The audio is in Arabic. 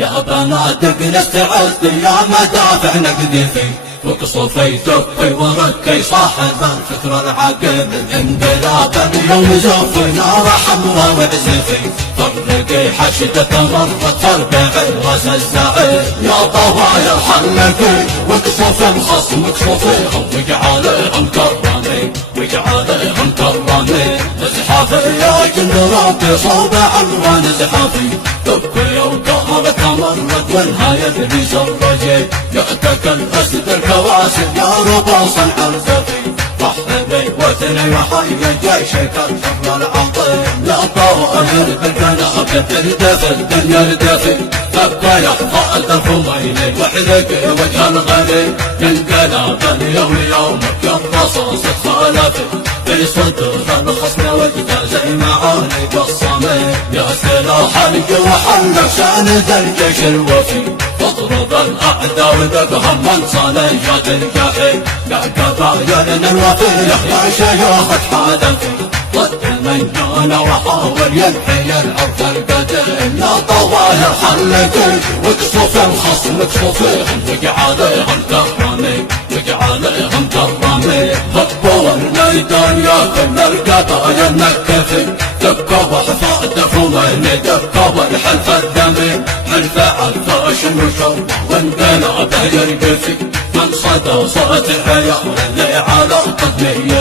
يا بنادق نستعد يا مدافع نقذفي فوق صفي تفي وركي صاحب الفكر العقل انقلاب اليوم زفي نار حمراء وعزفي فرقي حشدة مرت تربع الراس الزعيم يا طوايا حلقي واقصف الخصم اقصفي واجعلهم كرامي واجعلهم كرامي ازحافي يا جند ربي صوب عنوان ازحافي تبكي وقامت مرت والهاية اللي سرجي يأتك الأسد الكواسب يا ربا صنع الزفي رحبي وثني وحي جيشك الحفر العظيم لا طائر بالكناب تردف الدنيا ردفي تبقى يحفى الخميني وحدك وجه الغني ينقلب اليوم يومك الرصاص خالفي في صدر الخصم واجتازي معاني قصمي يا سلاح الجوح ساند الجيش الوفي تضرب الاعداء وذبهم من صليات الجحيم يا قبايلنا الوفيه يا شيوخ حالفي ضد من كان وحاول ينحي العرف القديم يا طوايا حلقي واقصف الخصم اقصفيهم واجعليهم كرامي واجعليهم كرامي هبوا الميدان يا كل القضايا النكفي دكوا وحفاظ خميني دكوا والحلف الدمي حلف عفاش وشوى وانقلب يرقفي من صدى صوت عيال اللي على قدمي